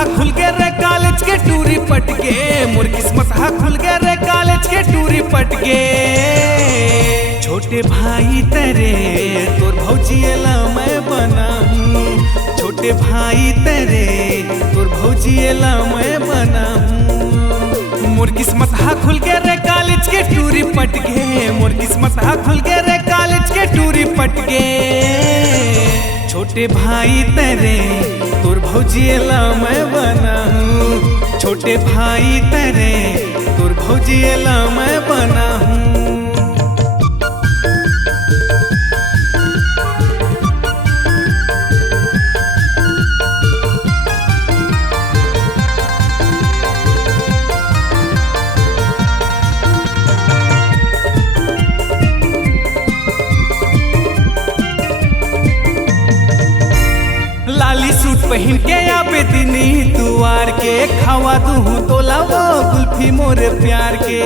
हा खुल गए रे कॉलेज के टूरी पटके, मोर किस्मत हा खुल गए रे कॉलेज के टूरी पटके। छोटे भाई तेरे तोर भौजिएला मैं बनाऊं, छोटे भाई तेरे तोर भौजिएला मैं बनाऊं। मोर किस्मत हा खुल गए रे कॉलेज के टूरी पटके, मोर किस्मत हा खुल गए रे कॉलेज के टूरी पटके। छोटे भाई तेरे तोर भौजिएला मैं बनाऊं, छोटे भाई तेरे तोर भौजिएला मैं बनाऊं। लाली सूट पहन के आबे दिनी दुआर के, खावा दूँ तो लावो कुल्फी मोरे प्यार के।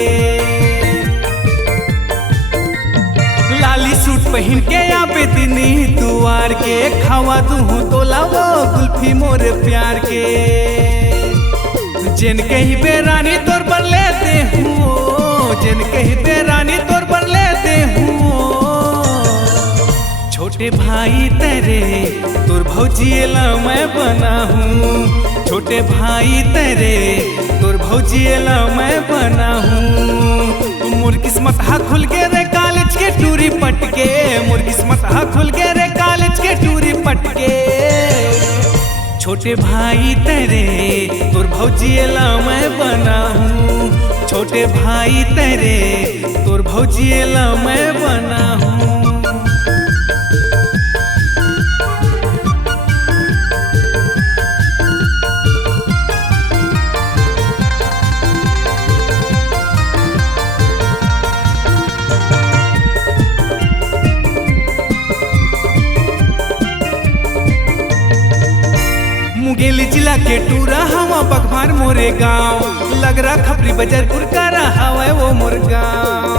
लाली सूट पहन के आबे दिनी दुआर के, खावा दूँ तो लावो कुल्फी मोरे प्यार के। जिन कहीं बेरानी तोर पर लेते हूँ, जिन कहीं बेरानी तोर पर लेते हूँ। छोटे भाई तेरे तोर भौजिएला मैं बनाऊं, छोटे भाई तेरे तोर भौजिएला मैं बनाऊं। मोर किस्मत हा खुल गए रे कॉलेज के टूरी पटके, मोर किस्मत हा खुल गए रे कॉलेज के टूरी पटके। छोटे भाई तेरे तोर भौजिएला मैं बनाऊं, छोटे भाई तेरे तोर भौजिएला मैं बनाऊं। मुंगेली जिला के टूरा हवा बघवार मोरे गांव, लग रहा खपरी बाजार कुरकारा हवा वो मोर गांव।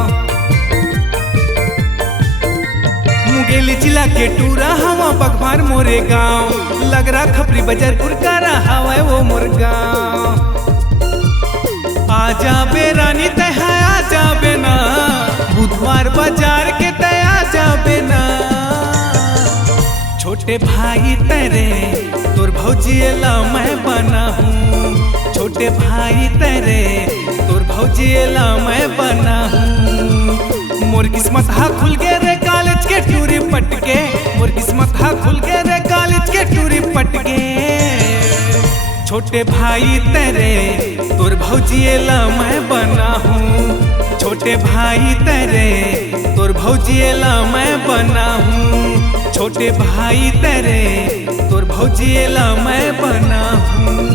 मुंगेली जिला के टूरा हवा बघवार मोरे गांव, लग रहा खपरी बाजार कुरकारा हवा वो मोर गांव। आजा बेरानी तय आजा बेना, बुधवार बाजार के तय आजा बेना। छोटे भाई तेरे तोर भौजिएला मैं बनाऊं, छोटे भाई तेरे तोर भौजिएला मैं बनाऊं। मोर किस्मत हा खुल गए रे कॉलेज के टूरी पटके, मोर किस्मत हा खुल गए रे कॉलेज के टूरी पटके। छोटे भाई तेरे तोर भौजिएला मैं बनाऊं, छोटे भाई तेरे तोर भौजिएला मैं बनाऊं, छोटे भाई तेरे तोर भौजिएला मैं बनाऊं।